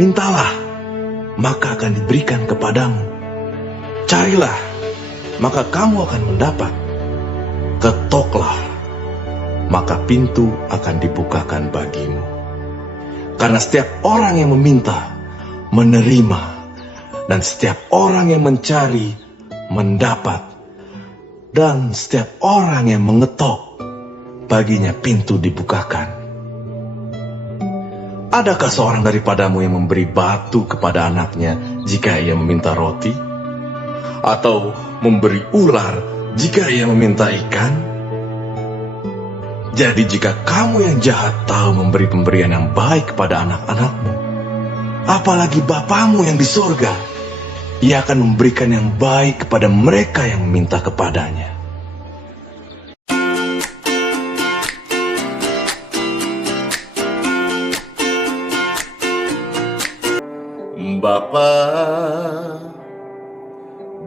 Mintalah, maka akan diberikan kepadamu. Carilah, maka kamu akan mendapat. Ketoklah, maka pintu akan dibukakan bagimu. Karena setiap orang yang meminta, menerima, dan setiap orang yang mencari, mendapat. Dan setiap orang yang mengetok, baginya pintu dibukakan. Adakah seorang daripadamu yang memberi batu kepada anaknya jika ia meminta roti? Atau memberi ular jika ia meminta ikan? Jadi jika kamu yang jahat tahu memberi pemberian yang baik kepada anak-anakmu, apalagi Bapamu yang di sorga, Ia akan memberikan yang baik kepada mereka yang meminta kepadanya. Bapa,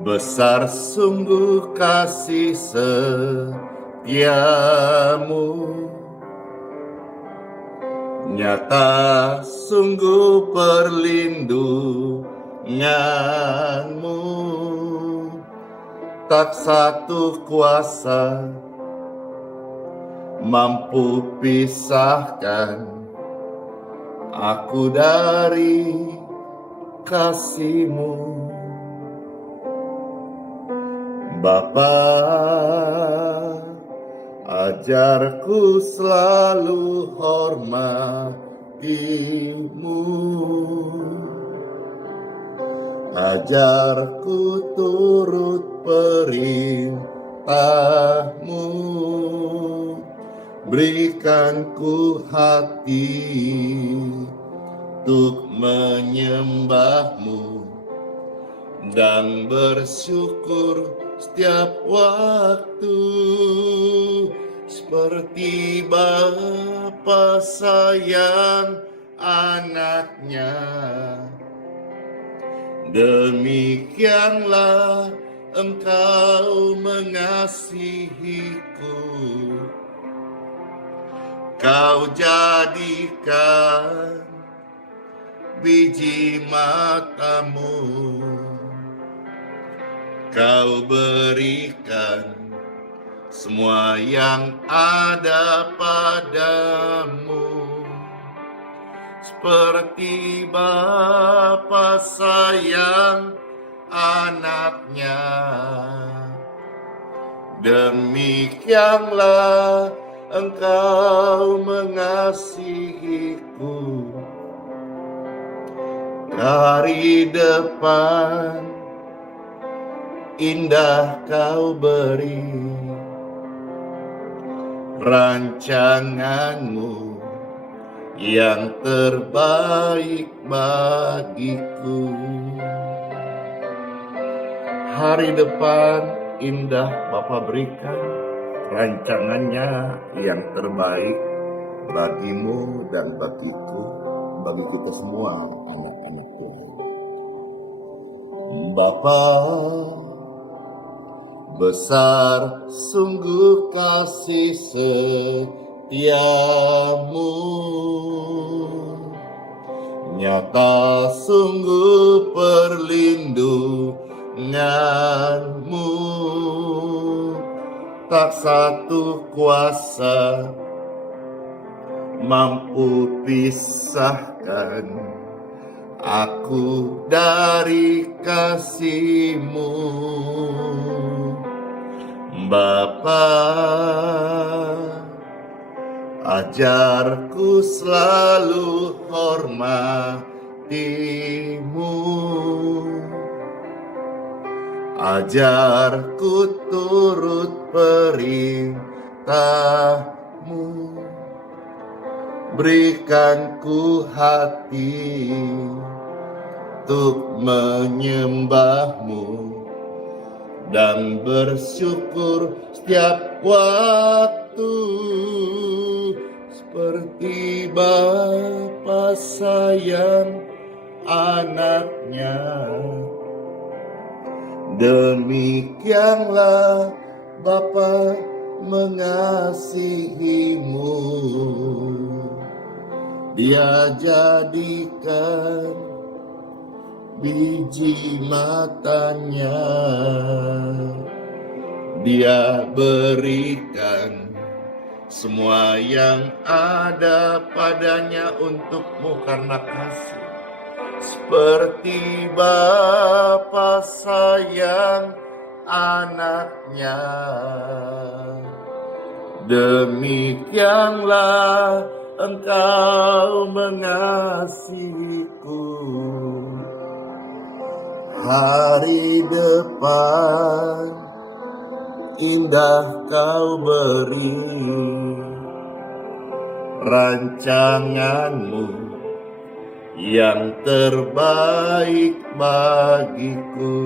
besar sungguh kasih setiamu, nyata sungguh perlindunganmu, tak satu kuasa mampu pisahkan aku dari kasih-Mu. Bapa, ajarku selalu hormati-Mu, ajarku turut perintah-Mu, berikanku hati untuk menyembah-Mu dan bersyukur setiap waktu, seperti Bapa sayang anaknya, demikianlah Engkau mengasihiku. Kau jadikan biji mata-Mu, Kau berikan semua yang ada padamu, seperti Bapa sayang anaknya, demikianlah Engkau mengasihiku. Hari depan indah Kau beri, rancangan-Mu yang terbaik bagiku. Hari depan indah Bapa berikan, rancangannya yang terbaik bagimu dan bagiku, bagi kita semua anak-anak Tuhan. Bapa, besar sungguh kasih setiamu, nyata sungguh perlindunganmu, tak satu kuasa mampu pisahkan aku dari kasih-Mu. Bapa, ajarku selalu hormati-Mu, ajarku turut perintah-Mu, berikanku hati untuk menyembah-Mu dan bersyukur setiap waktu, seperti Bapa sayang anaknya, demikianlah Bapa mengasihi-Mu. Dia jadikan biji matanya, Dia berikan semua yang ada padanya untukmu karena kasih. Seperti Bapa sayang anaknya, demikianlah Engkau mengasihiku. Hari depan indah Kau beri, rancanganmu yang terbaik bagiku.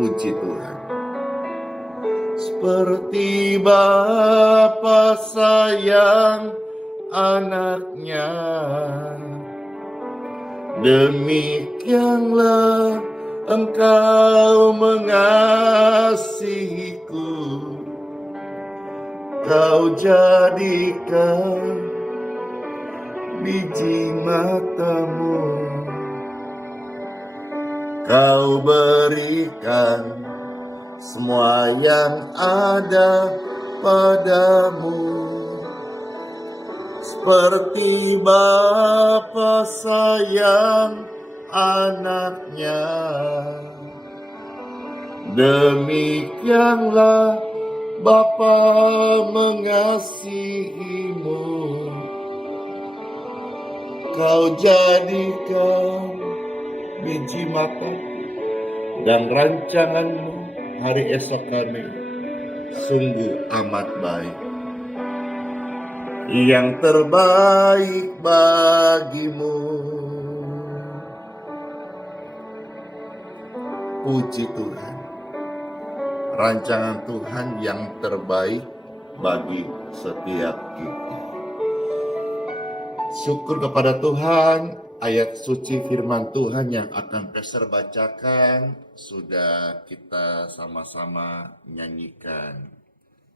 Puji Tuhan. Seperti Bapa sayang anaknya, demikianlah Engkau mengasihiku. Kau jadikan biji matamu, Kau berikan semua yang ada padamu. Seperti Bapa sayang anaknya, demikianlah Bapa mengasihimu. Kau jadikan biji mata dan rancanganmu hari esok kami sungguh amat baik. Yang terbaik bagimu. Puji Tuhan. Rancangan Tuhan yang terbaik bagi setiap kita. Syukur kepada Tuhan, ayat suci firman Tuhan yang akan Peser bacakan sudah kita sama-sama nyanyikan.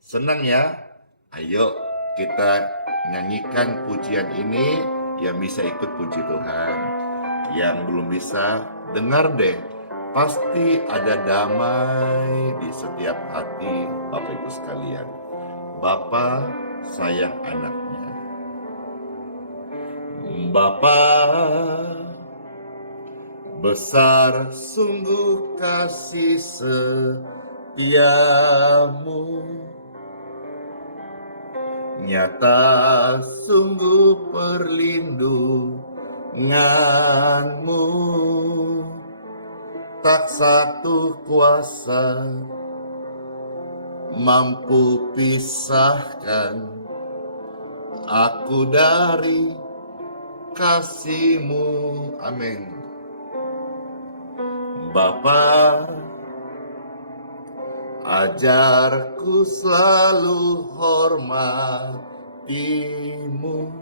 Senang ya? Ayo kita nyanyikan pujian ini. Yang bisa ikut puji Tuhan, yang belum bisa dengar deh. Pasti ada damai di setiap hati Bapak Ibu sekalian. Bapa sayang anaknya. Bapa, besar sungguh kasih setiamu, nyata sungguh perlindunganmu. Tak satu kuasa mampu pisahkan aku dari kasih-Mu. Amin. Bapa, ajarku selalu hormati-Mu.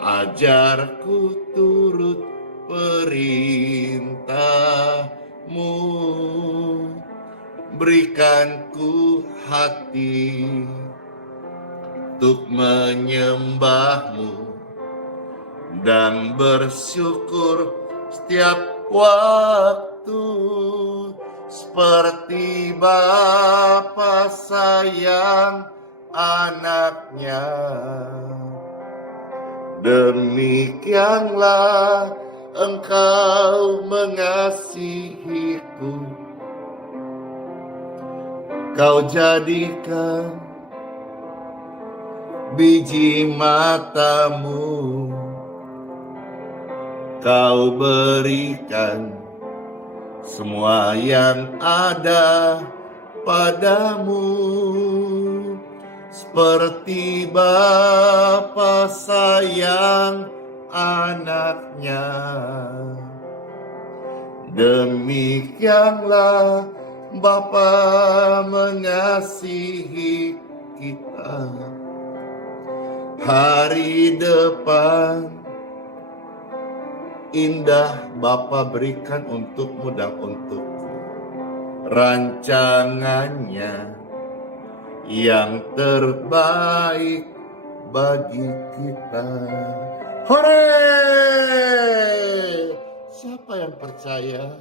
Ajarku turut perintah-Mu. Berikanku hati untuk menyembah-Mu dan bersyukur setiap waktu, seperti Bapa sayang anaknya. Demikianlah Engkau mengasihiku. Kau jadikan biji matamu, Kau berikan semua yang ada padamu. Seperti Bapa sayang anaknya, demikianlah Bapa mengasihi kita. Hari depan indah Bapa berikan untukmu dan untukku. Rancangannya yang terbaik bagi kita. Hore! Siapa yang percaya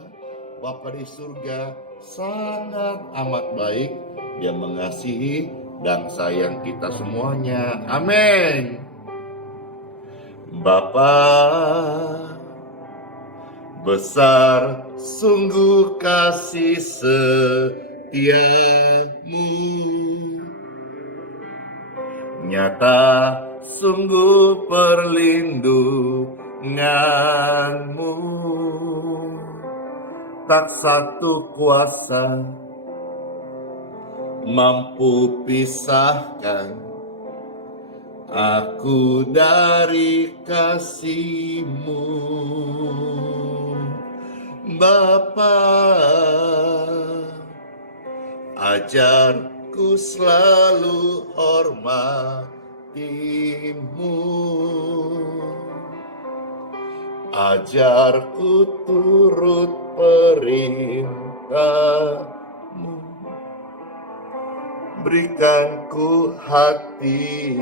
Bapa di surga sangat amat baik, Dia mengasihi dan sayang kita semuanya. Amin. Bapa, besar sungguh kasih setiamu, nyata sungguh perlindunganmu, tak satu kuasa mampu pisahkan aku dari kasih-Mu. Bapa, ajarku selalu hormati-Mu, ajarku turut perintah-Mu, berikan ku hati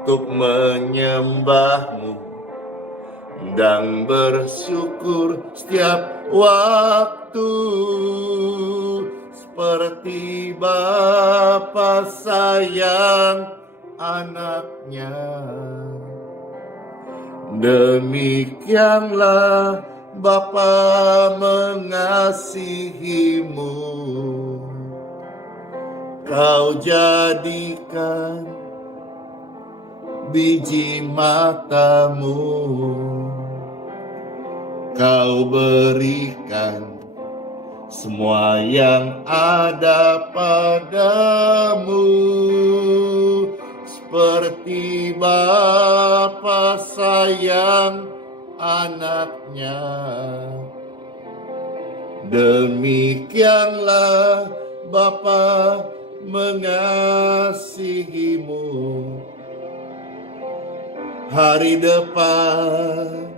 untuk menyembah-Mu dan bersyukur setiap waktu, seperti Bapa sayang anaknya. Demikianlah Bapa mengasihi-Mu. Kau jadikan biji mata-Mu, Kau berikan semua yang ada padamu, seperti Bapa sayang anaknya. Demikianlah Bapa mengasihi-Mu. Hari depan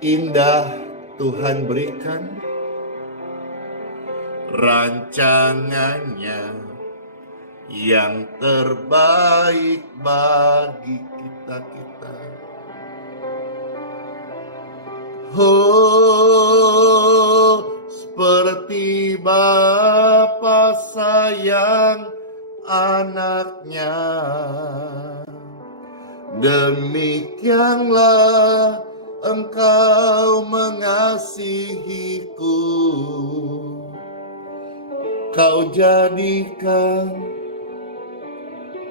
indah Tuhan berikan, rancangannya yang terbaik bagi kita-kita. Oh, seperti Bapa sayang anaknya, demikianlah Engkau mengasihiku. Kau jadikan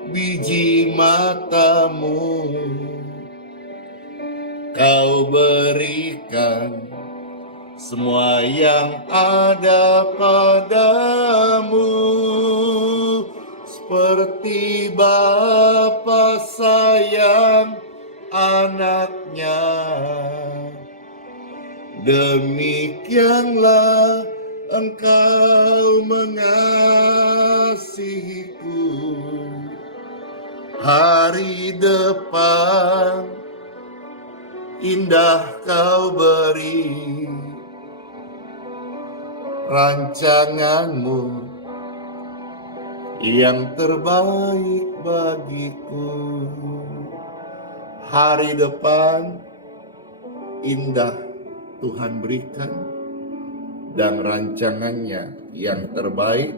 biji mata-Mu, Kau berikan semua yang ada padamu, seperti Bapa sayang anaknya. Demikianlah Engkau mengasihiku. Hari depan indah Kau beri, rancangan-Mu yang terbaik bagiku. Hari depan indah Tuhan berikan, dan rancangannya yang terbaik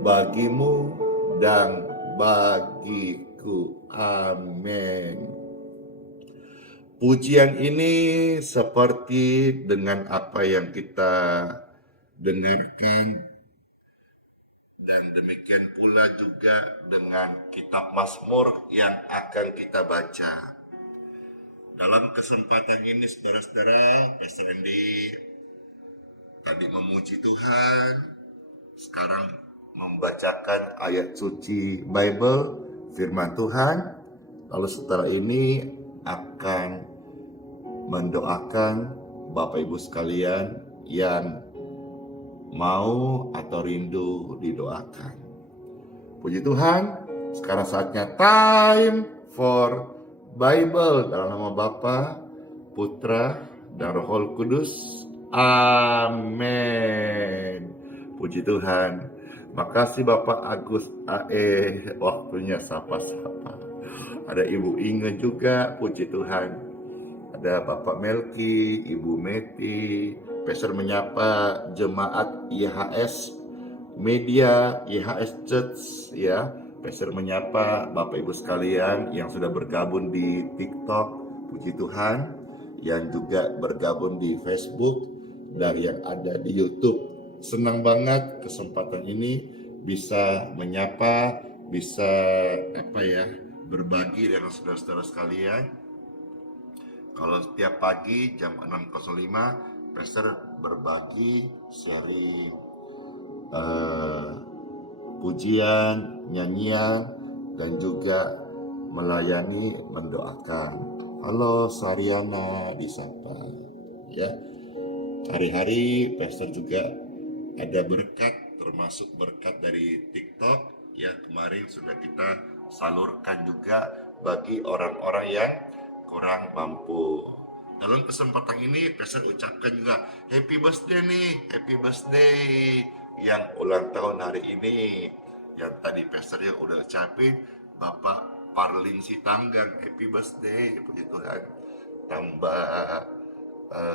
bagimu dan bagiku. Amin. Pujian ini seperti dengan apa yang kita dengarkan, dan demikian pula juga dengan kitab Mazmur yang akan kita baca. Dalam kesempatan ini saudara-saudara, Pastor Andy tadi memuji Tuhan, sekarang membacakan ayat suci Bible, firman Tuhan. Lalu setelah ini akan mendoakan Bapak Ibu sekalian yang mau atau rindu didoakan. Puji Tuhan, sekarang saatnya time for Bible, dalam nama Bapa, Putra, dan Roh Kudus. Amin. Puji Tuhan. Makasih Bapak Agus AE, waktunya sapa-sapa. Ada Ibu Inge juga, puji Tuhan. Ada Bapak Melki, Ibu Meti, Pastor menyapa jemaat IHS Media, IHS Church ya. Pastor menyapa Bapak Ibu sekalian yang sudah bergabung di TikTok, puji Tuhan, yang juga bergabung di Facebook dan yang ada di YouTube. Senang banget kesempatan ini bisa menyapa, bisa berbagi dengan saudara-saudara sekalian. Kalau setiap pagi jam 6.05 Pastor berbagi sharing pujian, nyanyian, dan juga melayani, mendoakan. Halo Sariana, disapa ya. Hari-hari Pastor juga ada berkat, termasuk berkat dari TikTok ya, kemarin sudah kita salurkan juga bagi orang-orang yang kurang mampu. Dalam kesempatan ini Pastor ucapkan juga happy birthday nih, happy birthday yang ulang tahun hari ini. Yang tadi Pastor ya udah ucapin, Bapak Parlin Sitanggang, happy birthday, puji Tuhan. Tambah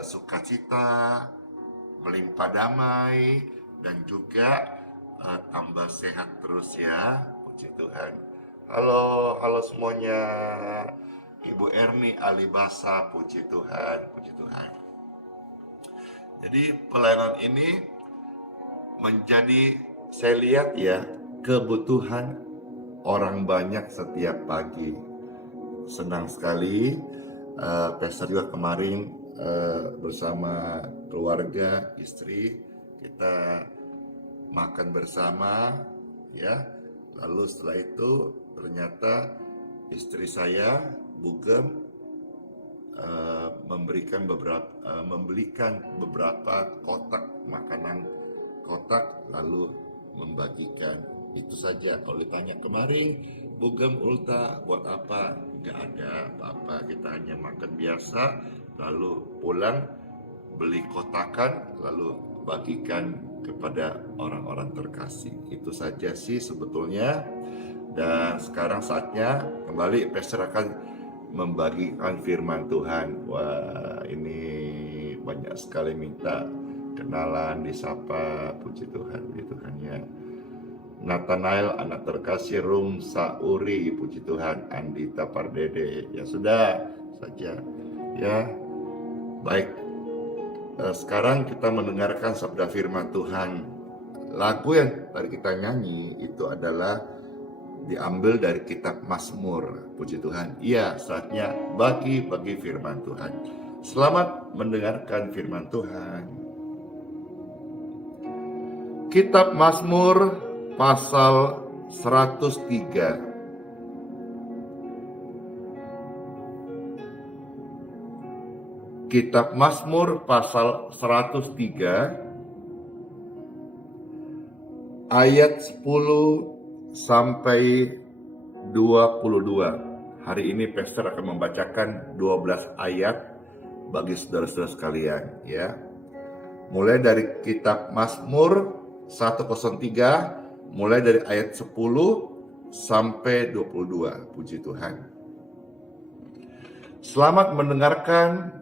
sukacita, melimpah damai, dan juga tambah sehat terus ya, puji Tuhan. Halo semuanya. Ibu Erni Alibasa, puji Tuhan, puji Tuhan. Jadi pelayanan ini menjadi, saya lihat ya, kebutuhan orang banyak setiap pagi. Senang sekali, Pastor juga kemarin bersama keluarga, istri, kita makan bersama ya. Lalu setelah itu ternyata istri saya, Bugem, membelikan beberapa kotak makanan, lalu membagikan. Itu saja. Kalau ditanya kemarin, Bugem Ulta buat apa? Nggak ada apa-apa, kita hanya makan biasa, lalu pulang beli kotakan, lalu bagikan kepada orang-orang terkasih. Itu saja sih sebetulnya. Dan sekarang saatnya kembali Pastor akan membagikan firman Tuhan. Wah, ini banyak sekali minta kenalan, disapa, puji Tuhan, puji Tuhan ya. Nathanael, anak terkasih, Rum Sauri, puji Tuhan, Andita Pardede. Ya sudah saja ya. Baik, sekarang kita mendengarkan sabda firman Tuhan. Lagu yang tadi kita nyanyi itu adalah diambil dari kitab Mazmur, puji Tuhan. Iya, saatnya bagi firman Tuhan. Selamat mendengarkan firman Tuhan. Kitab Mazmur pasal 103. Kitab Mazmur pasal 103 ayat 10 sampai 22. Hari ini Pastor akan membacakan 12 ayat bagi saudara-saudara sekalian ya. Mulai dari kitab Mazmur 103, mulai dari ayat 10 sampai 22. Puji Tuhan. Selamat mendengarkan.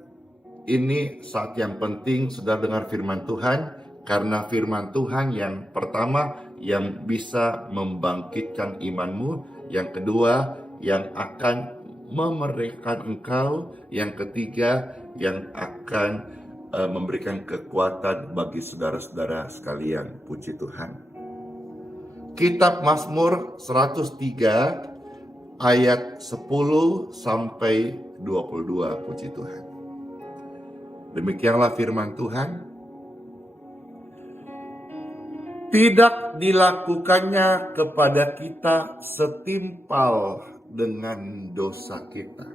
Ini saat yang penting, saudara dengar firman Tuhan, karena firman Tuhan yang pertama yang bisa membangkitkan imanmu, yang kedua yang akan memerdekakan engkau, yang ketiga yang akan memberikan kekuatan bagi saudara-saudara sekalian. Puji Tuhan. Kitab Mazmur 103 ayat 10 sampai 22. Puji Tuhan. Demikianlah firman Tuhan. Tidak dilakukannya kepada kita setimpal dengan dosa kita,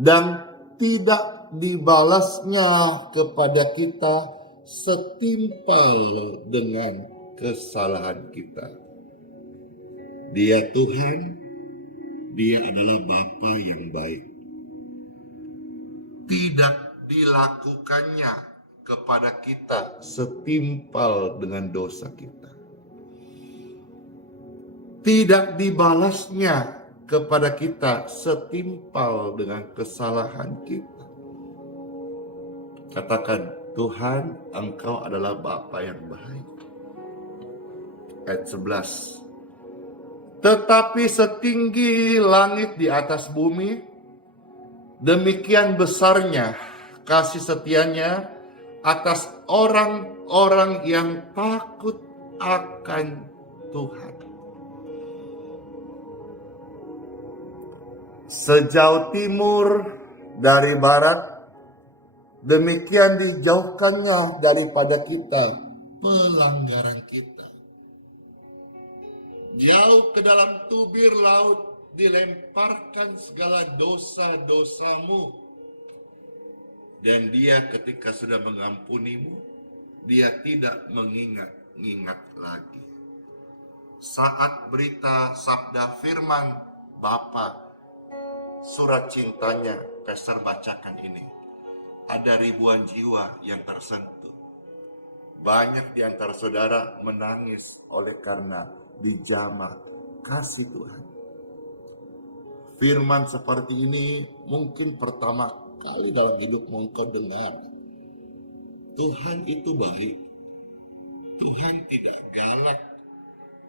dan tidak dibalasnya kepada kita setimpal dengan kesalahan kita. Dia Tuhan, Dia adalah Bapa yang baik. Tidak dilakukannya kepada kita setimpal dengan dosa kita. Tidak dibalasnya kepada kita setimpal dengan kesalahan kita. Katakan, Tuhan, Engkau adalah Bapa yang baik. Ayat 11. Tetapi setinggi langit di atas bumi, demikian besarnya kasih setianya atas orang-orang yang takut akan Tuhan. Sejauh timur dari barat, demikian dijauhkannya daripada kita pelanggaran kita. Jauh ke dalam tubir laut dilemparkan segala dosa-dosamu. Dan dia ketika sudah mengampunimu, dia tidak mengingat-ingat lagi. Saat berita sabda firman Bapa, surat cintanya, Pastor bacakan ini, ada ribuan jiwa yang tersentuh. Banyak di antara saudara menangis oleh karena dijamah kasih Tuhan. Firman seperti ini mungkin pertama kali dalam hidupmu engkau dengar. Tuhan itu baik. Tuhan tidak galak.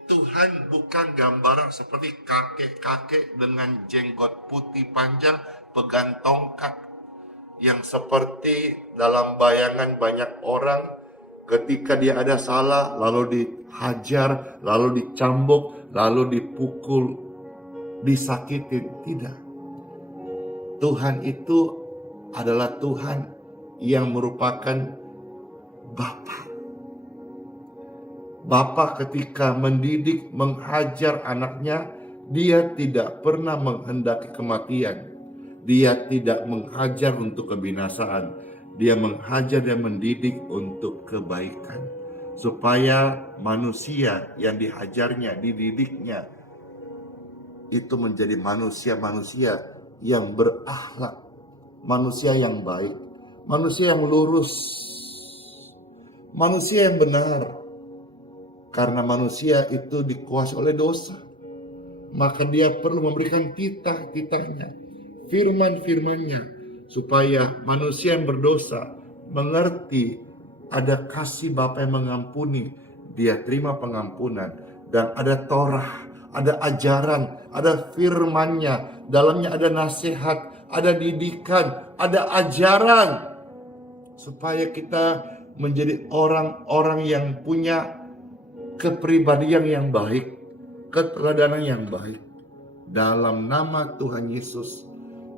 Tuhan bukan gambaran seperti kakek-kakek dengan jenggot putih panjang pegang tongkat yang seperti dalam bayangan banyak orang ketika dia ada salah lalu dihajar, lalu dicambuk, lalu dipukul, disakitin. Tidak. Tuhan itu adalah Tuhan yang merupakan Bapa. Bapa ketika mendidik, menghajar anaknya, dia tidak pernah menghendaki kematian. Dia tidak menghajar untuk kebinasaan. Dia menghajar dan mendidik untuk kebaikan. Supaya manusia yang dihajarnya, dididiknya, itu menjadi manusia-manusia yang berakhlak, manusia yang baik, manusia yang lurus, manusia yang benar. Karena manusia itu dikuasai oleh dosa, maka dia perlu memberikan titah-titahnya, firman-firmannya, supaya manusia yang berdosa mengerti ada kasih Bapa yang mengampuni, dia terima pengampunan, dan ada Torah, ada ajaran, ada firman-Nya, dalamnya ada nasihat, ada didikan, ada ajaran, supaya kita menjadi orang-orang yang punya kepribadian yang baik, keteladanan yang baik. Dalam nama Tuhan Yesus,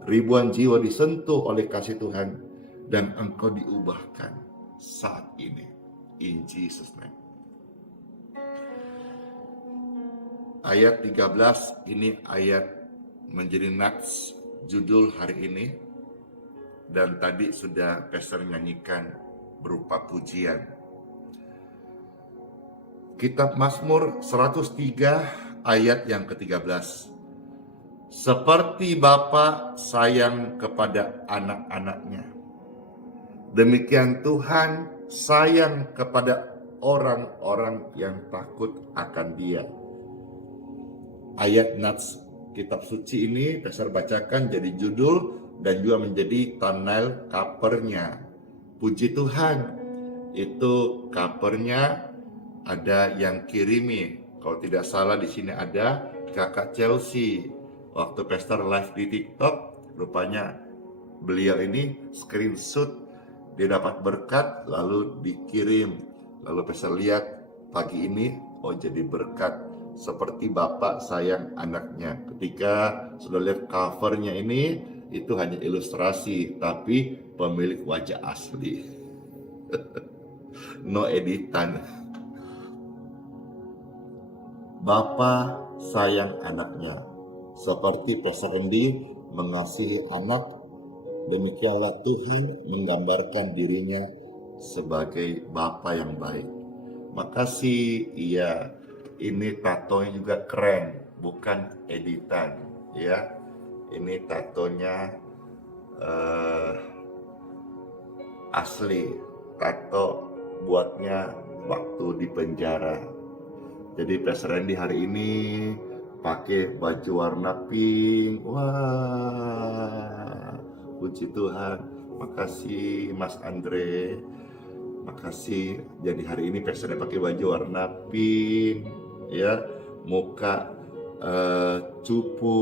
ribuan jiwa disentuh oleh kasih Tuhan, dan engkau diubahkan saat ini. In Jesus' name. Ayat 13 ini ayat menjadi nats judul hari ini, dan tadi sudah Pastor nyanyikan berupa pujian. Kitab Mazmur 103 ayat yang ke-13. Seperti Bapa sayang kepada anak-anaknya, demikian Tuhan sayang kepada orang-orang yang takut akan Dia. Ayat nats kitab suci ini Pastor bacakan jadi judul dan juga menjadi thumbnail covernya. Puji Tuhan, itu covernya ada yang kirimi. Kalau tidak salah di sini ada Kakak Chelsea. Waktu Pastor live di TikTok, rupanya beliau ini screenshot, dia dapat berkat lalu dikirim. Lalu Pastor lihat pagi ini, oh jadi berkat. Seperti Bapak sayang anaknya. Ketika sudah lihat covernya ini, itu hanya ilustrasi, tapi pemilik wajah asli. No editan. Bapa sayang anaknya. Seperti Pastor Andy mengasihi anak, demikianlah Tuhan menggambarkan dirinya sebagai Bapa yang baik. Makasih, iya. Ini tatonya juga keren, bukan editan, ya. Ini tatonya asli. tato buatnya waktu di penjara. Jadi Pastor Randy hari ini pakai baju warna pink. Wah, puji Tuhan. Makasih Mas Andre. Makasih. Jadi hari ini Pastor Randy pakai baju warna pink, ya. Muka cupu,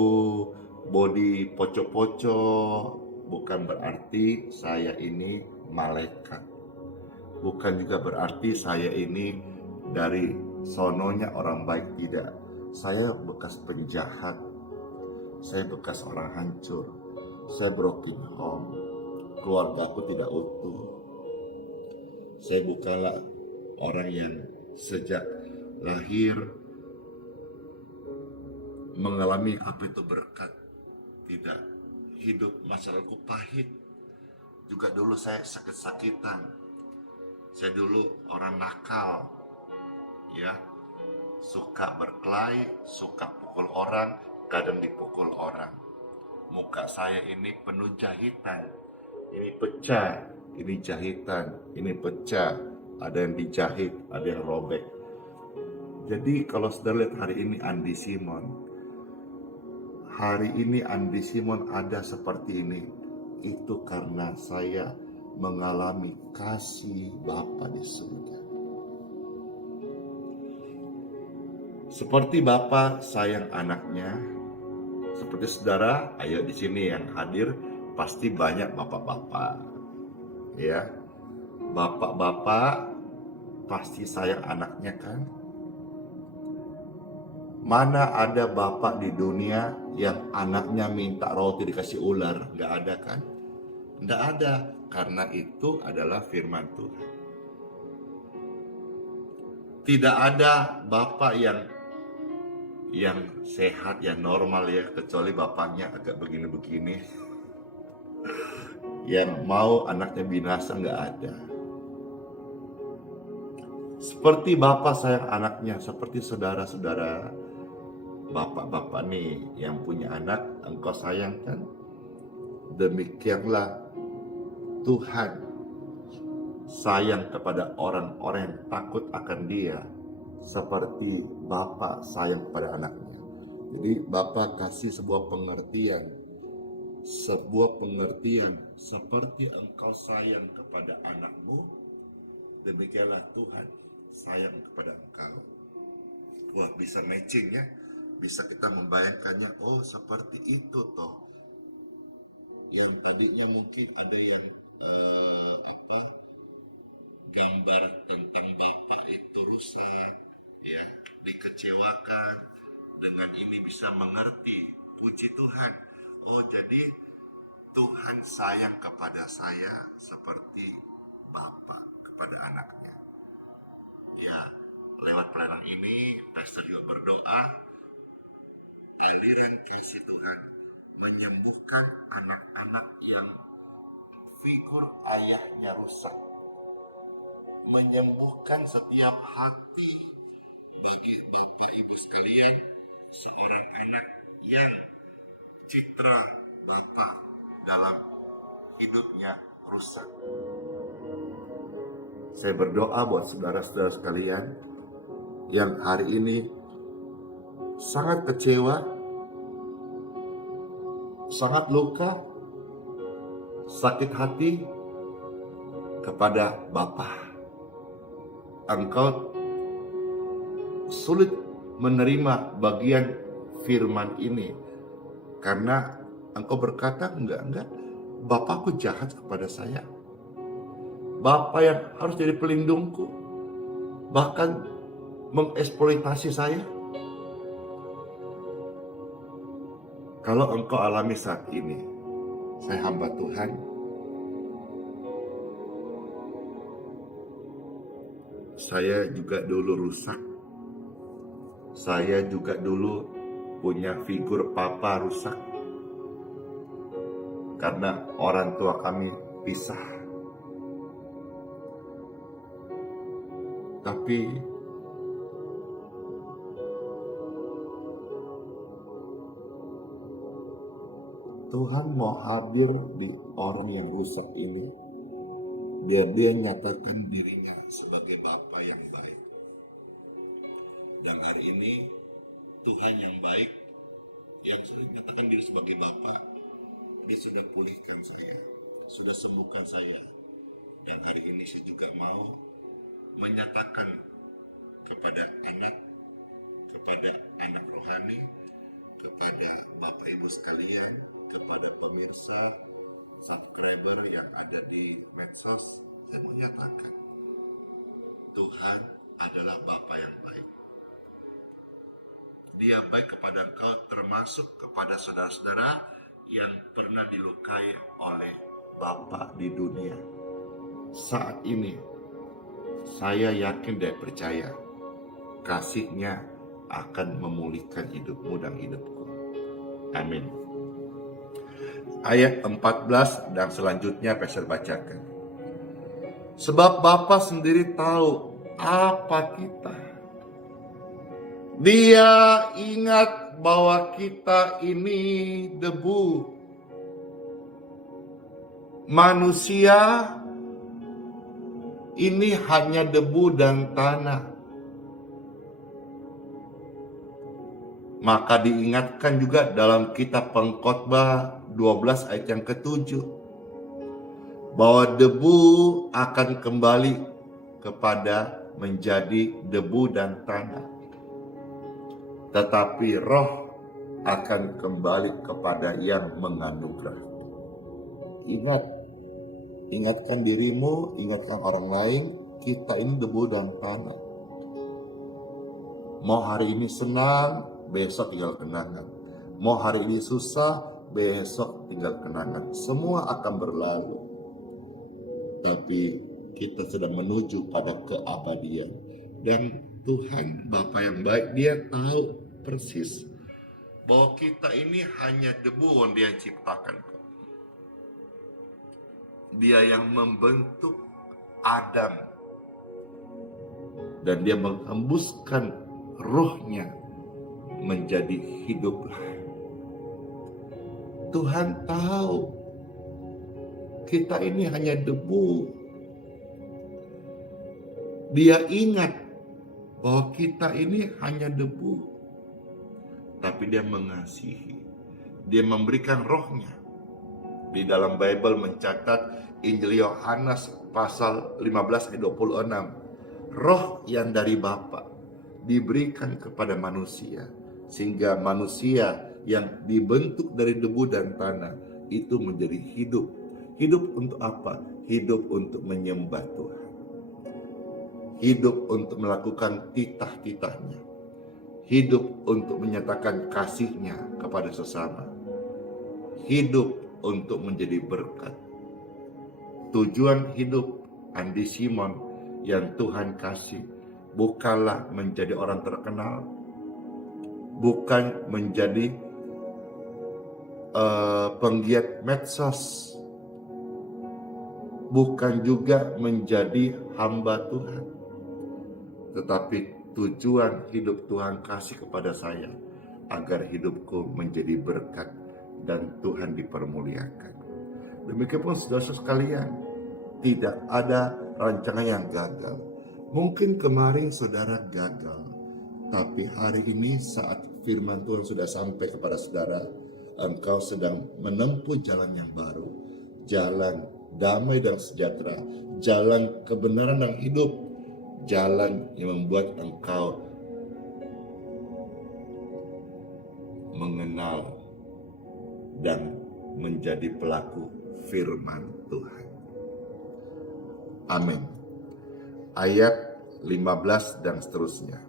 body pocok-pocok. Bukan berarti saya ini malaikat. Bukan juga berarti saya ini dari sononya orang baik, tidak. Saya bekas penjahat. Saya bekas orang hancur. Saya broken home. Keluargaku tidak utuh. Saya bukanlah orang yang sejak lahir mengalami apa itu berkat. Tidak. Hidup masa lalu pahit. Juga dulu saya sakit-sakitan. Saya dulu orang nakal, ya, suka berkelahi, suka pukul orang, kadang dipukul orang. Muka saya ini penuh jahitan, ini pecah, ini jahitan, ini pecah, ada yang dijahit, ada yang robek. Jadi kalau saudara lihat hari ini Andi Simon, ada seperti ini, itu karena saya mengalami kasih Bapa di surga. Seperti Bapa sayang anaknya, seperti saudara, ayo di sini yang hadir pasti banyak bapak-bapak, ya. Bapak-bapak pasti sayang anaknya kan? Mana ada bapak di dunia yang anaknya minta roti dikasih ular? Nggak ada kan? Nggak ada. Karena itu adalah firman Tuhan. Tidak ada bapak yang sehat, yang normal ya, kecuali bapaknya agak begini-begini. Yang mau anaknya binasa, nggak ada. Seperti bapak sayang anaknya, seperti saudara-saudara, bapak-bapak nih yang punya anak, engkau sayang kan? Demikianlah Tuhan sayang kepada orang-orang yang takut akan Dia, seperti Bapa sayang kepada anaknya. Jadi Bapa kasih sebuah pengertian seperti engkau sayang kepada anakmu, demikianlah Tuhan sayang kepada engkau. Wah, bisa matching ya, bisa kita membayangkannya. Oh, seperti itu toh. Yang tadinya mungkin ada yang gambar tentang bapak itu rusak, ya, dikecewakan. Dengan ini bisa mengerti, puji Tuhan. Oh, jadi Tuhan sayang kepada saya seperti bapak kepada anaknya. Ya, lewat pelayanan ini pastor juga berdoa aliran kasih Tuhan menyembuhkan anak-anak yang figur ayahnya rusak, menyembuhkan setiap hati bagi Bapak Ibu sekalian, seorang anak yang citra Bapak dalam hidupnya rusak. Saya berdoa buat saudara-saudara sekalian yang hari ini sangat kecewa, sangat luka, sakit hati kepada Bapa. Engkau sulit menerima bagian firman ini karena engkau berkata, enggak, Bapakku jahat kepada saya. Bapa yang harus jadi pelindungku, bahkan mengeksploitasi saya. Kalau engkau alami saat ini, saya hamba Tuhan, saya juga dulu rusak. Saya juga dulu punya figur papa rusak. Karena orang tua kami pisah. Tapi Tuhan mau hadir di orang yang rusak ini. biar dia nyatakan dirinya sebagai Bapa yang baik. Dan hari ini Tuhan yang baik, yang sudah nyatakan diri sebagai Bapa, dia sudah pulihkan saya, sudah sembuhkan saya. Dan hari ini saya juga mau menyatakan kepada anak rohani, kepada Bapak Ibu sekalian, kepada pemirsa, subscriber yang ada di medsos, saya mau nyatakan, Tuhan adalah Bapa yang baik. Dia baik kepada engkau, termasuk kepada saudara-saudara yang pernah dilukai oleh Bapa di dunia. Saat ini, saya yakin dan percaya, kasih-Nya akan memulihkan hidupmu dan hidupku. Amin. Ayat 14 dan selanjutnya Pastor bacakan. Sebab Bapa sendiri tahu apa kita. Dia ingat bahwa kita ini debu. Manusia ini hanya debu dan tanah. Maka diingatkan juga dalam kitab Pengkhotbah 12 ayat yang ke-7 bahwa debu akan kembali kepada menjadi debu dan tanah. Tetapi roh akan kembali kepada yang menganugerahkan. Ingatkan dirimu, ingatkan orang lain, kita ini debu dan tanah. Mau hari ini senang, besok tinggal kenangan. Mau hari ini susah, besok tinggal kenangan. Semua akan berlalu. Tapi kita sedang menuju pada keabadian. Dan Tuhan Bapa yang baik, Dia tahu persis bahwa kita ini hanya debu yang Dia ciptakan. Dia yang membentuk Adam dan Dia menghembuskan rohnya menjadi hidup. Tuhan tahu kita ini hanya debu. Dia ingat bahwa kita ini hanya debu. Tapi Dia mengasihi. Dia memberikan rohnya. Di dalam Bible mencatat Injil Yohanes pasal 15 ayat 26. Roh yang dari Bapa diberikan kepada manusia. Sehingga manusia yang dibentuk dari debu dan tanah itu menjadi hidup. Hidup untuk apa? Hidup untuk menyembah Tuhan. Hidup untuk melakukan titah-titahnya. Hidup untuk menyatakan kasih-Nya kepada sesama. Hidup untuk menjadi berkat. Tujuan hidup Andi Simon yang Tuhan kasih bukanlah menjadi orang terkenal, bukan menjadi penggiat medsos, bukan juga menjadi hamba Tuhan. Tetapi tujuan hidup Tuhan kasih kepada saya agar hidupku menjadi berkat dan Tuhan dipermuliakan. Demikian pun saudara sekalian, tidak ada rancangan yang gagal. Mungkin kemarin saudara gagal, tapi hari ini saat firman Tuhan sudah sampai kepada saudara, engkau sedang menempuh jalan yang baru, jalan damai dan sejahtera, jalan kebenaran dan hidup, jalan yang membuat engkau mengenal dan menjadi pelaku firman Tuhan. Amin. Ayat 15 dan seterusnya.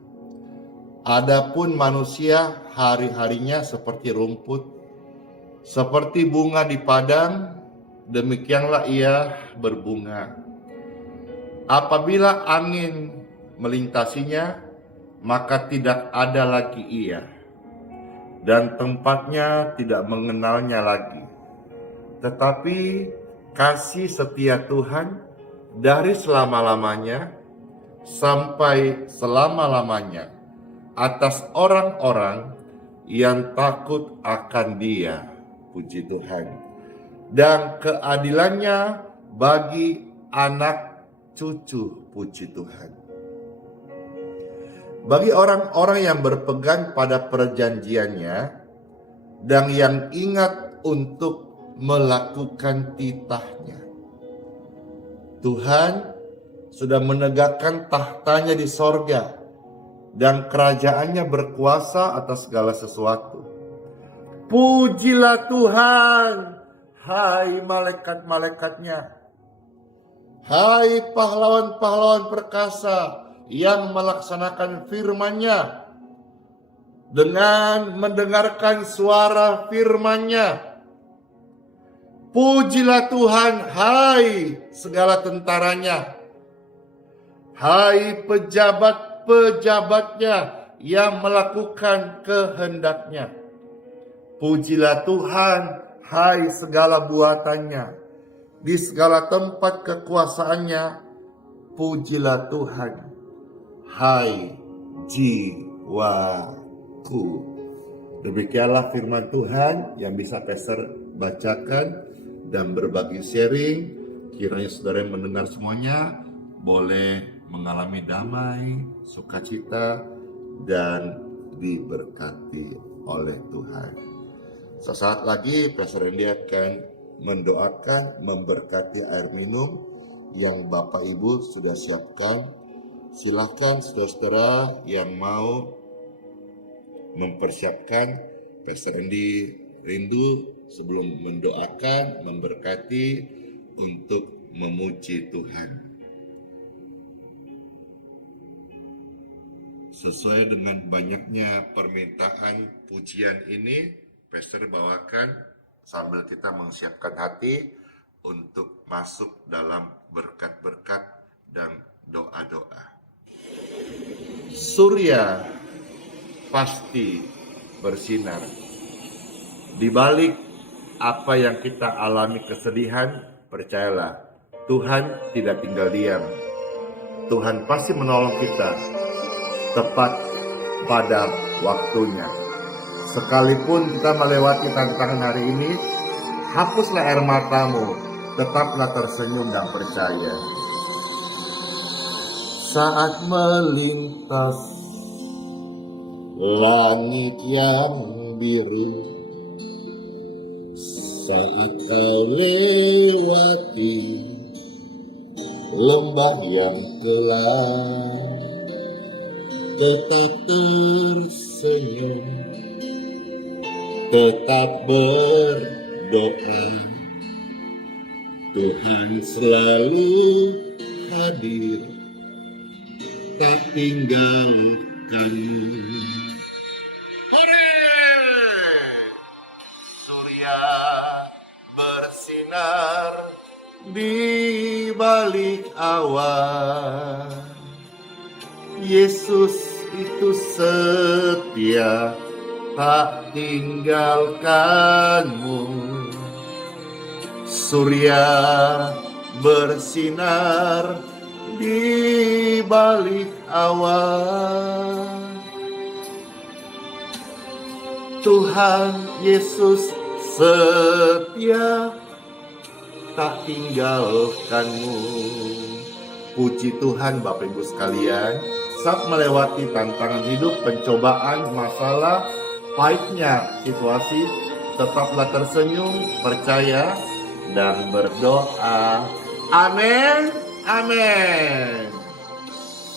Adapun manusia hari-harinya seperti rumput, seperti bunga di padang, demikianlah ia berbunga. Apabila angin melintasinya, maka tidak ada lagi ia, dan tempatnya tidak mengenalnya lagi. Tetapi kasih setia Tuhan dari selama-lamanya sampai selama-lamanya atas orang-orang yang takut akan Dia. Puji Tuhan. Dan keadilannya bagi anak cucu puji Tuhan. Bagi orang-orang yang berpegang pada perjanjiannya dan yang ingat untuk melakukan titahnya, Tuhan sudah menegakkan tahtanya di sorga dan kerajaannya berkuasa atas segala sesuatu. Pujilah Tuhan, hai malaikat-malaikatnya, hai pahlawan-pahlawan perkasa yang melaksanakan firman-Nya dengan mendengarkan suara firman-Nya. Pujilah Tuhan, hai segala tentaranya, hai pejabat-pejabatnya yang melakukan kehendak-Nya. Pujilah Tuhan, hai segala buatannya, di segala tempat kekuasaannya. Pujilah Tuhan, hai jiwaku. Demikianlah firman Tuhan yang bisa Pastor bacakan dan berbagi sharing. Kiranya saudara yang mendengar semuanya boleh mengalami damai, sukacita, dan diberkati oleh Tuhan. Sesaat lagi Pastor Randy akan mendoakan, memberkati air minum yang Bapak Ibu sudah siapkan. Silakan saudara-saudara yang mau mempersiapkan. Pastor Randy rindu sebelum mendoakan, memberkati untuk memuji Tuhan. Sesuai dengan banyaknya permintaan pujian ini, Pastor bawakan sambil kita menyiapkan hati untuk masuk dalam berkat-berkat dan doa-doa. Surya pasti bersinar. Di balik apa yang kita alami kesedihan, percayalah, Tuhan tidak tinggal diam. Tuhan pasti menolong kita tepat pada waktunya. Sekalipun kita melewati tantangan hari ini, hapuslah air matamu, tetaplah tersenyum dan percaya. Saat melintas langit yang biru, saat kau lewati lembah yang kelam, tetap tersenyum, tetap berdoa. Tuhan selalu hadir, tak tinggalkanmu. Hore! Surya bersinar di balik awan. Yesus itu setia, tak tinggalkanmu. Surya bersinar di balik awan. Tuhan Yesus setia, tak tinggalkanmu. Puji Tuhan Bapak Ibu sekalian, saat melewati tantangan hidup, pencobaan, masalah, pahitnya situasi, tetaplah tersenyum, percaya, dan berdoa. Amin, amin.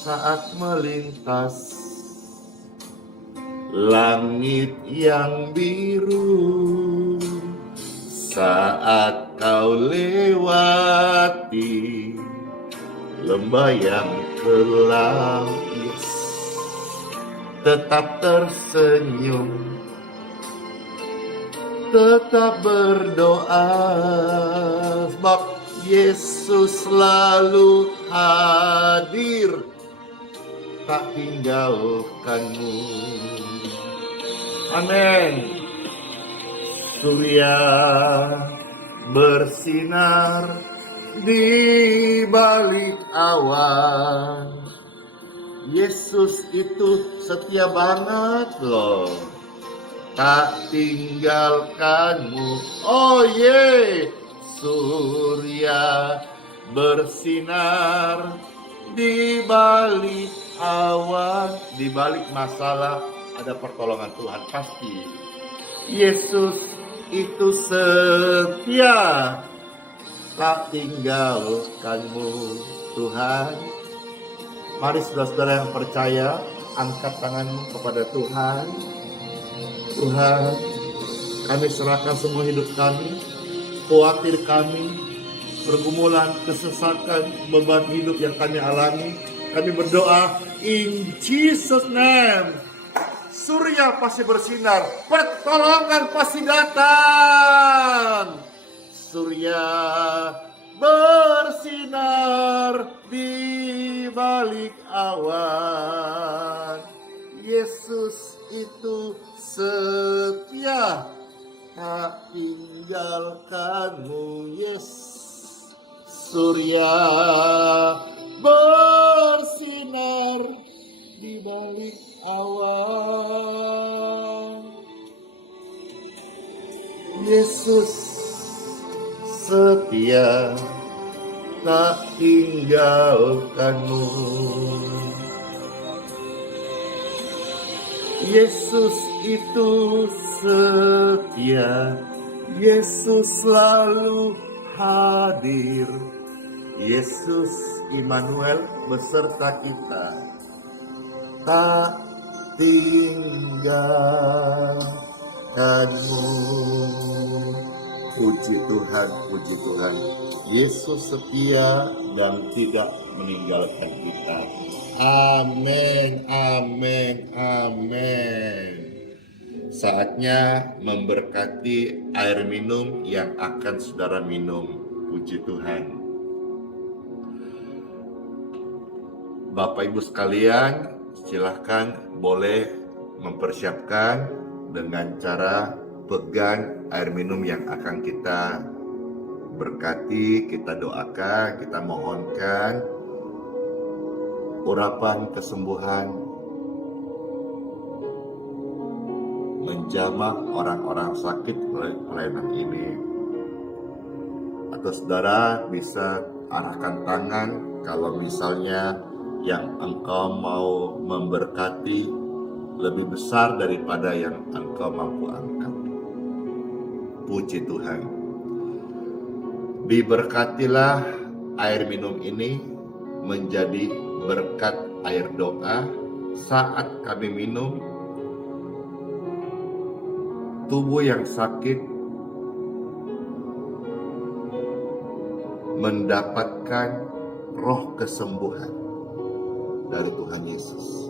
Saat melintas langit yang biru, saat kau lewati lembah yang kelam, yes, tetap tersenyum, tetap berdoa, sebab Yesus selalu hadir, tak tinggalkanmu. Amin. Surya bersinar di balik awan. Yesus itu setia banget loh, tak tinggalkanmu. Oh ye, surya bersinar di balik awan, di balik masalah ada pertolongan Tuhan pasti. Yesus itu setia, tak tinggalkanmu Tuhan. Mari saudara-saudara yang percaya, angkat tanganmu kepada Tuhan. Tuhan, kami serahkan semua hidup kami, khawatir kami, pergumulan, kesesakan, beban hidup yang kami alami. Kami berdoa, in Jesus name, surya pasti bersinar, pertolongan pasti datang. Surya bersinar di balik awan. Yesus itu setia, tak tinggalkanmu, Yes. Surya bersinar di balik awan. Yesus setia, tak tinggalkanmu. Yesus itu setia, Yesus selalu hadir. Yesus Immanuel beserta kita, tak tinggalkanmu. Puji Tuhan, puji Tuhan. Yesus setia dan tidak meninggalkan kita. Amin, amin, amin. Saatnya memberkati air minum yang akan saudara minum. Puji Tuhan. Bapak Ibu sekalian, silahkan boleh mempersiapkan dengan cara pegang air minum yang akan kita berkati, kita doakan, kita mohonkan urapan kesembuhan, menjamah orang-orang sakit melalui pelayanan ini. Atau saudara bisa arahkan tangan kalau misalnya yang engkau mau memberkati lebih besar daripada yang engkau mampu angkat. Puji Tuhan. Diberkatilah air minum ini menjadi berkat air doa saat kami minum. Tubuh yang sakit mendapatkan roh kesembuhan dari Tuhan Yesus.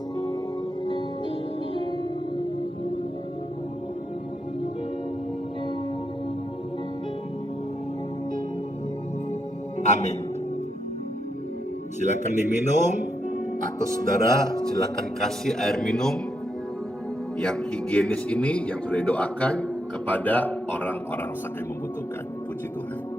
Amin. Silakan diminum, atau saudara silakan kasih air minum yang higienis ini yang sudah didoakan kepada orang-orang sakit yang membutuhkan. Puji Tuhan.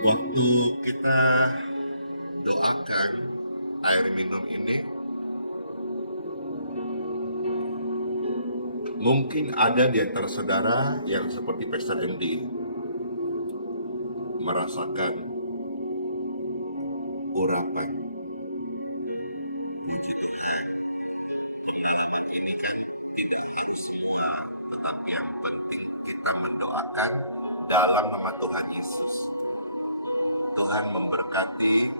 Waktu kita doakan air minum ini, mungkin ada di antara saudara yang seperti Pastor Andy merasakan urapan. Puji Tuhan. Pengalaman ini kan tidak harus semua, tetapi yang penting kita mendoakan dalam nama Tuhan Yesus. Tuhan memberkati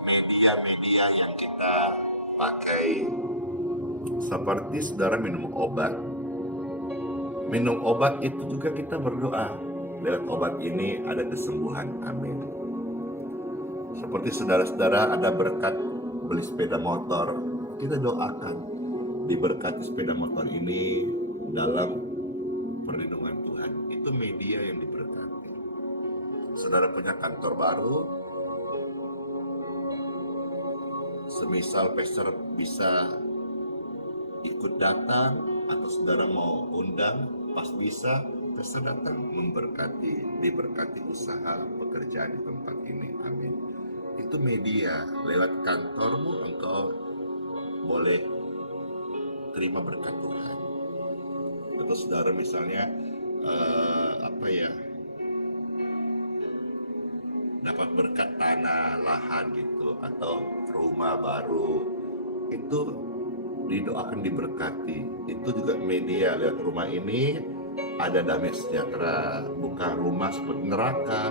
media-media yang kita pakai. Seperti saudara minum obat. Minum obat itu juga kita berdoa. Lewat obat ini ada kesembuhan. Amin. Seperti saudara-saudara ada berkat beli sepeda motor. Kita doakan diberkati sepeda motor ini dalam perlindungan Tuhan. Itu media yang diberkati. Saudara punya kantor baru, semisal pastor bisa ikut datang atau saudara mau undang, pas bisa pastor datang diberkati usaha pekerjaan di tempat ini. Amin. Itu media, lewat kantormu engkau boleh terima berkat Tuhan. Atau saudara misalnya dapat berkat tanah, lahan gitu, atau rumah baru, itu didoakan diberkati. Itu juga media, lewat rumah ini ada damai sejahtera, bukan rumah seperti neraka,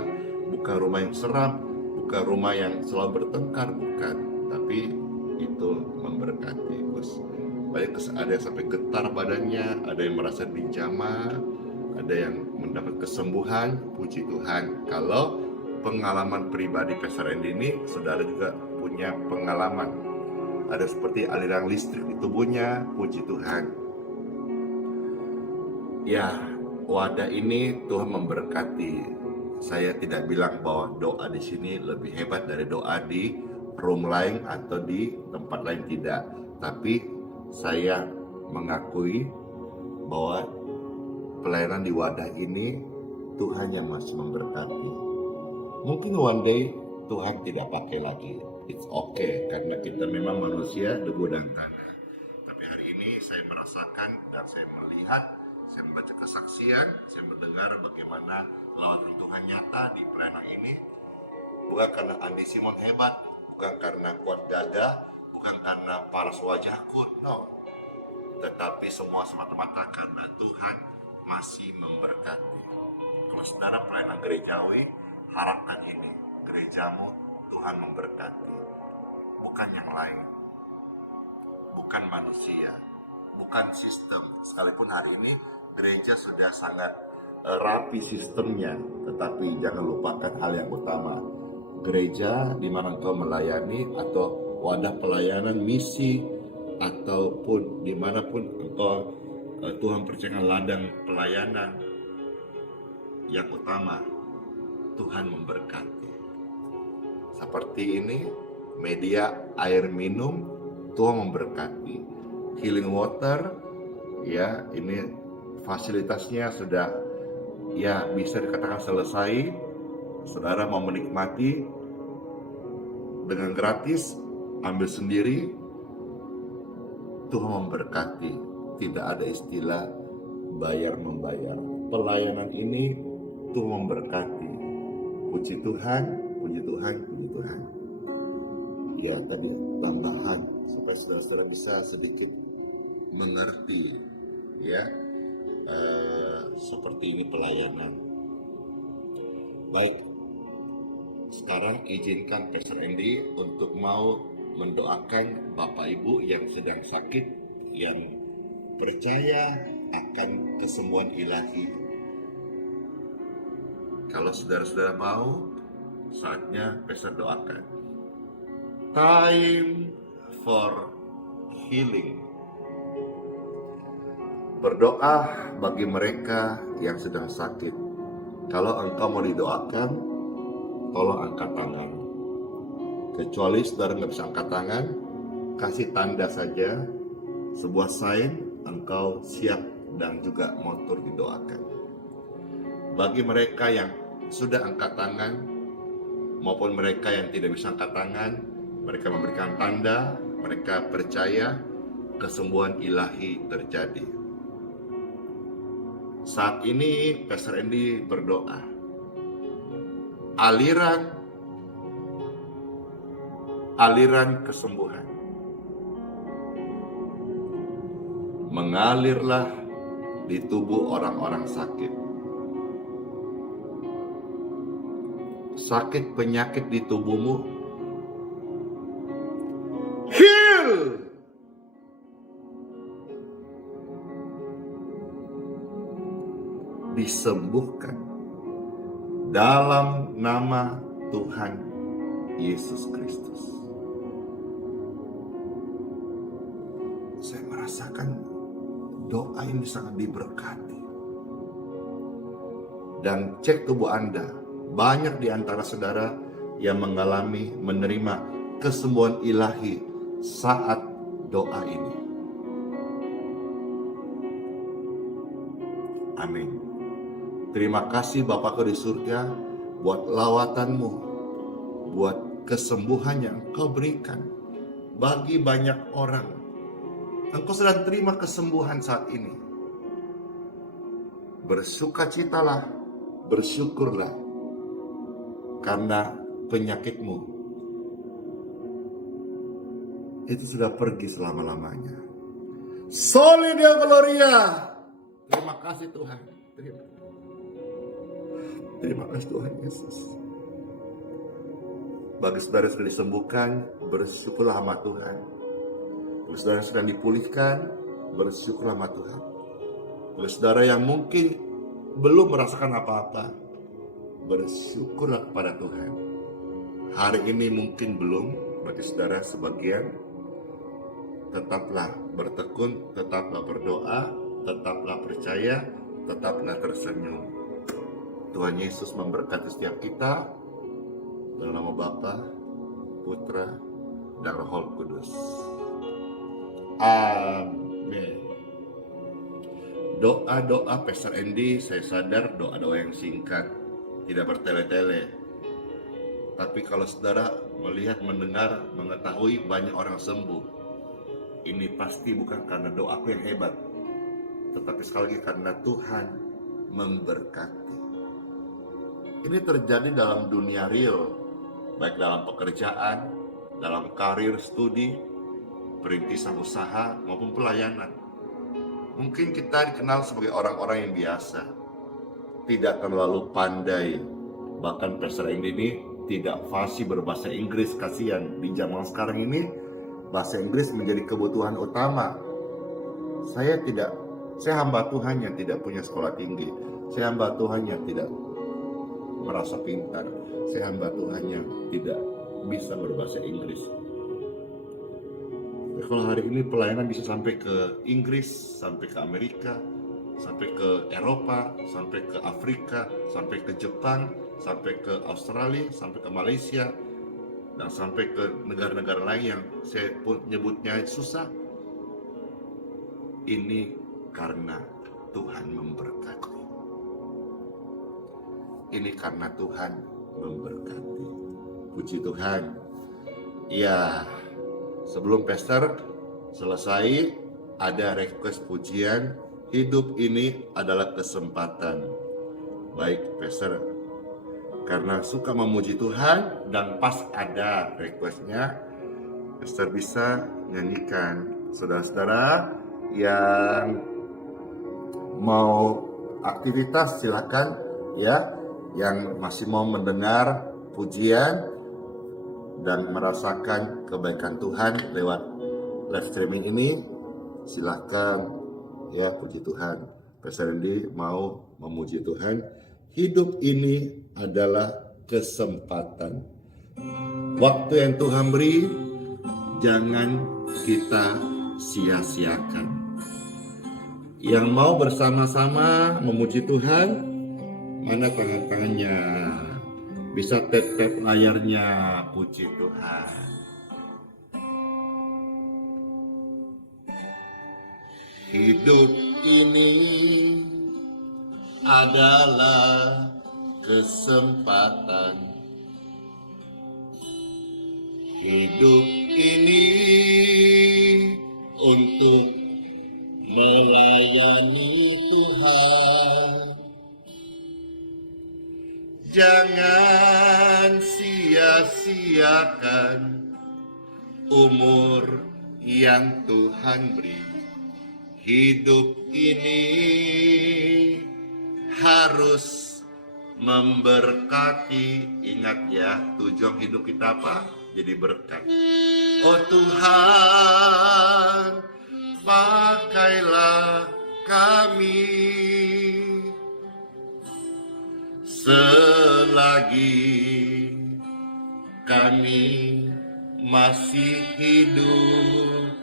bukan rumah yang seram, bukan rumah yang selalu bertengkar, bukan, tapi itu memberkati. Terus ada yang sampai getar badannya, ada yang merasa dijamah, ada yang mendapat kesembuhan. Puji Tuhan. Kalau pengalaman pribadi Pastor Andy ini, saudara juga punya pengalaman. Ada seperti aliran listrik di tubuhnya. Puji Tuhan. Ya, wadah ini Tuhan memberkati. Saya tidak bilang bahwa doa di sini lebih hebat dari doa di room lain atau di tempat lain, tidak. Tapi saya mengakui bahwa pelayanan di wadah ini Tuhan yang masih memberkati. Mungkin one day Tuhan tidak pakai lagi. It's okay, karena kita memang manusia, debu dan tanah. Tapi hari ini saya merasakan dan saya melihat, saya membaca kesaksian, saya mendengar bagaimana lawatan Tuhan nyata di pelayanan ini. Bukan karena Andi Simon hebat, bukan karena kuat gagah, bukan karena paras wajahku, no. Tetapi semua semata-mata karena Tuhan masih memberkati. Kalau saudara pelayanan gerejawi, harapkan ini, gerejamu Tuhan memberkati. Bukan yang lain, bukan manusia, bukan sistem. Sekalipun hari ini gereja sudah sangat rapi sistemnya, tetapi jangan lupakan hal yang utama. Gereja di mana engkau melayani, atau wadah pelayanan misi, ataupun dimanapun engkau Tuhan percayakan ladang pelayanan, yang utama Tuhan memberkati. Seperti ini, media air minum, Tuhan memberkati. Healing water, ya ini fasilitasnya sudah ya bisa dikatakan selesai. Saudara mau menikmati dengan gratis, ambil sendiri. Tuhan memberkati. Tidak ada istilah bayar-membayar. Pelayanan ini Tuhan memberkati. Puji Tuhan, puji Tuhan, puji Tuhan. Ya tadi tambahan supaya saudara-saudara bisa sedikit mengerti, ya seperti ini pelayanan. Baik, sekarang izinkan Pastor Andy untuk mau mendoakan Bapak Ibu yang sedang sakit, yang percaya akan kesembuhan ilahi. Kalau saudara-saudara mau, saatnya Pastor doakan. Time for healing. Berdoa bagi mereka yang sedang sakit. Kalau engkau mau didoakan, tolong angkat tangan. Kecuali saudara nggak bisa angkat tangan, kasih tanda saja, sebuah sign engkau siap dan juga mau turut didoakan. Bagi mereka yang sudah angkat tangan, maupun mereka yang tidak bisa angkat tangan, mereka memberikan tanda, mereka percaya kesembuhan ilahi terjadi. Saat ini Pastor Andy berdoa, aliran kesembuhan mengalirlah di tubuh orang-orang sakit. Sakit penyakit di tubuhmu heal. Disembuhkan dalam nama Tuhan Yesus Kristus. Saya merasakan doa ini sangat diberkati. Dan cek tubuh Anda, banyak di antara saudara yang menerima kesembuhan ilahi saat doa ini. Amin. Terima kasih Bapakku di surga buat lawatanmu, buat kesembuhan yang Engkau berikan bagi banyak orang. Engkau sedang terima kesembuhan saat ini. Bersukacitalah, bersyukurlah, karena penyakitmu itu sudah pergi selama-lamanya. Soli Deo Gloria. Terima kasih Tuhan. Terima kasih Tuhan Yesus. Bagi saudara yang sudah disembuhkan, bersyukurlah sama Tuhan. Bagi saudara yang sudah dipulihkan, bersyukurlah sama Tuhan. Bagi saudara yang mungkin belum merasakan apa-apa, bersyukurlah kepada Tuhan. Hari ini mungkin belum, bagi saudara sebagian, tetaplah bertekun, tetaplah berdoa, tetaplah percaya, tetaplah tersenyum. Tuhan Yesus memberkati setiap kita, dalam nama Bapa, Putra, dan Roh Kudus. Amin. Doa-doa Pastor Andy, saya sadar doa-doa yang singkat, tidak bertele-tele. Tapi kalau saudara melihat, mendengar, mengetahui banyak orang sembuh, ini pasti bukan karena doaku yang hebat, tetapi sekali lagi karena Tuhan memberkati. Ini terjadi dalam dunia real, baik dalam pekerjaan, dalam karir, studi, perintisan usaha, maupun pelayanan. Mungkin kita dikenal sebagai orang-orang yang biasa, tidak terlalu pandai. Bahkan Pastor ini tidak fasih berbahasa Inggris. Kasihan, di zaman sekarang ini bahasa Inggris menjadi kebutuhan utama. Saya hamba Tuhan yang tidak punya sekolah tinggi. Saya hamba Tuhan yang tidak merasa pintar. Saya hamba Tuhan yang tidak bisa berbahasa Inggris. Kalau hari ini pelayanan bisa sampai ke Inggris, sampai ke Amerika, sampai ke Eropa, sampai ke Afrika, sampai ke Jepang, sampai ke Australia, sampai ke Malaysia, dan sampai ke negara-negara lain yang saya pun nyebutnya susah. Ini karena Tuhan memberkati. Ini karena Tuhan memberkati. Puji Tuhan. Ya, sebelum Pastor selesai, ada request pujian. Hidup ini adalah kesempatan. Baik Pastor, karena suka memuji Tuhan dan pas ada requestnya, Pastor bisa nyanyikan. Saudara-saudara yang mau aktivitas silakan ya, yang masih mau mendengar pujian dan merasakan kebaikan Tuhan lewat live streaming ini, silakan ya. Puji Tuhan. Pastor Andy mau memuji Tuhan. Hidup ini adalah kesempatan. Waktu yang Tuhan beri, jangan kita sia-siakan. Yang mau bersama-sama memuji Tuhan, mana tangan-tangannya? Bisa tap-tap layarnya, puji Tuhan. Hidup ini adalah kesempatan. Hidup ini untuk melayani Tuhan. Jangan sia-siakan umur yang Tuhan beri. Hidup ini harus memberkati. Ingat ya, tujuan hidup kita apa? Jadi berkat. Oh Tuhan, pakailah kami selagi kami masih hidup.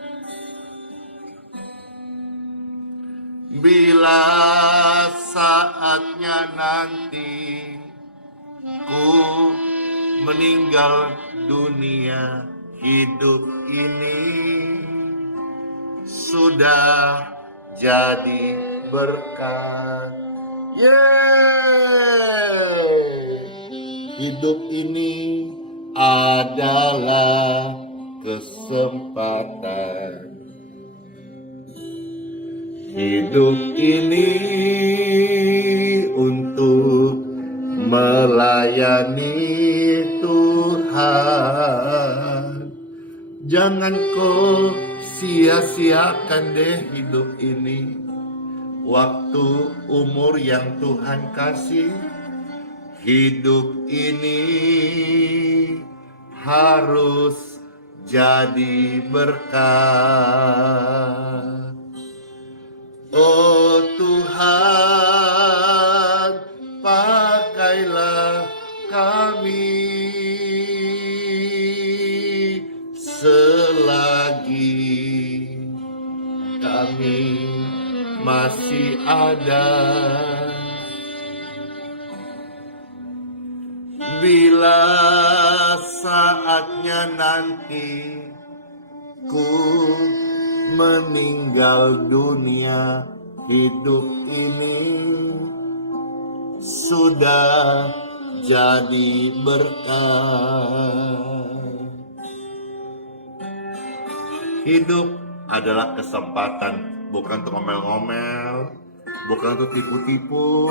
Bila saatnya nanti ku meninggal dunia, hidup ini sudah jadi berkat. Yeay! Hidup ini adalah kesempatan. Hidup ini untuk melayani Tuhan. Jangan kau sia-siakan deh hidup ini. Waktu umur yang Tuhan kasih, hidup ini harus jadi berkat. Oh Tuhan, pakailah kami selagi kami masih ada. Bila saatnya nanti ku meninggal dunia, hidup ini sudah jadi berkat. Hidup adalah kesempatan, bukan untuk ngomel-ngomel, bukan untuk tipu-tipu,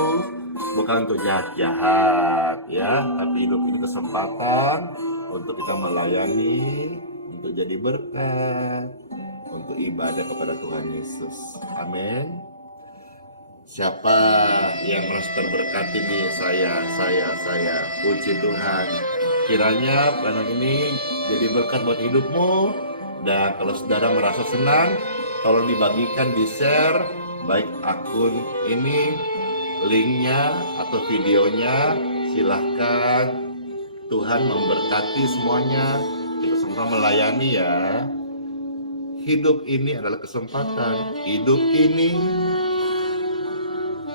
bukan untuk jahat-jahat ya, tapi hidup ini kesempatan untuk kita melayani, untuk jadi berkat, untuk ibadah kepada Tuhan Yesus. Amin. Siapa yang merasa terberkati nih? Saya. Puji Tuhan. Kiranya pelayanan ini jadi berkat buat hidupmu. Dan kalau saudara merasa senang, tolong dibagikan, di-share, baik akun ini, linknya atau videonya. Silahkan. Tuhan memberkati semuanya. Kita sama-sama melayani ya. Hidup ini adalah kesempatan. Hidup ini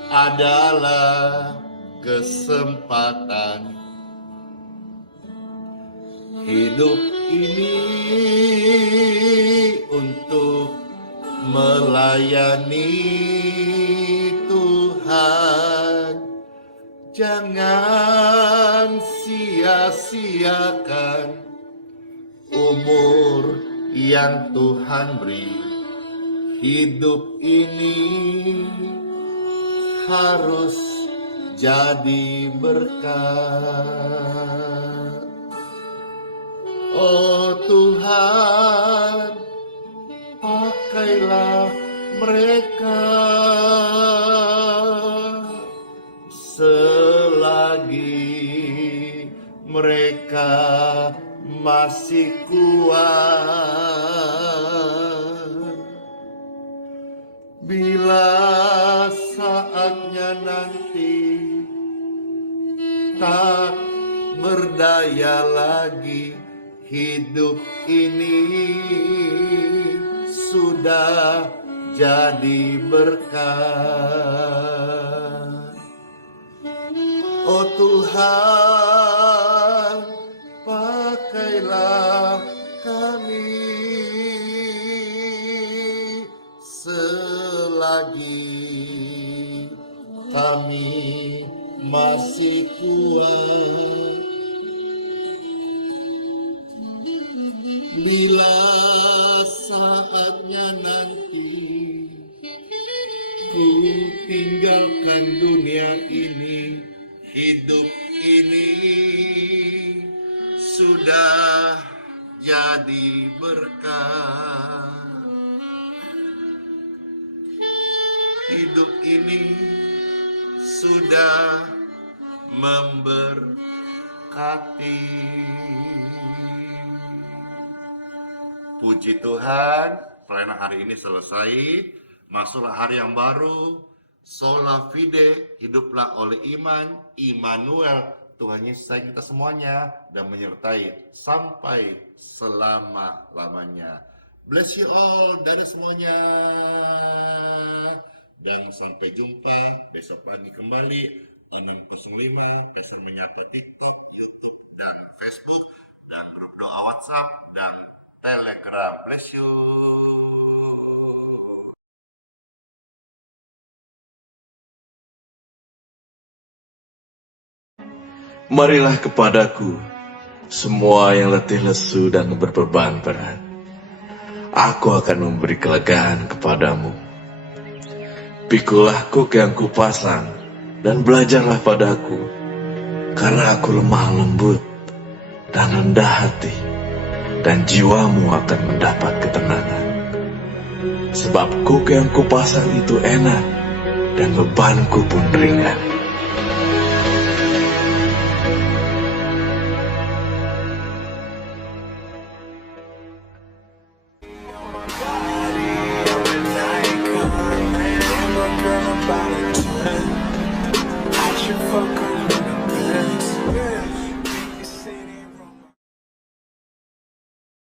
adalah kesempatan. Hidup ini untuk melayani Tuhan. Jangan sia-siakan umur yang Tuhan beri. Hidup ini harus jadi berkat. Oh Tuhan, pakailah mereka selagi mereka masih kuat. Bila saatnya nanti tak berdaya lagi, hidup ini sudah jadi berkat. Oh Tuhan, pakailah kami selagi kami masih kuat. Bila saatnya nanti ku tinggalkan dunia ini, hidup ini sudah jadi berkat. Hidup ini sudah memberkati. Puji Tuhan, pelayanan hari ini selesai. Masuklah hari yang baru. Sola fide, hiduplah oleh iman. Immanuel, Tuhan Yesus sayang kita semuanya dan menyertai sampai selama-lamanya. Bless you all, dadah semuanya. Dan sampai jumpa besok pagi kembali 6.05, Pastor Menyapa TikTok, YouTube, dan Facebook. dan grup doa WhatsApp dan Telegram. Bless you. Marilah kepadaku, semua yang letih lesu dan berbeban berat. Aku akan memberi kelegaan kepadamu. Pikulah kuk yang kupasang, dan belajarlah padaku, karena aku lemah lembut dan rendah hati, dan jiwamu akan mendapat ketenangan. Sebab kuk yang kupasang itu enak, dan bebanku pun ringan. I should fuck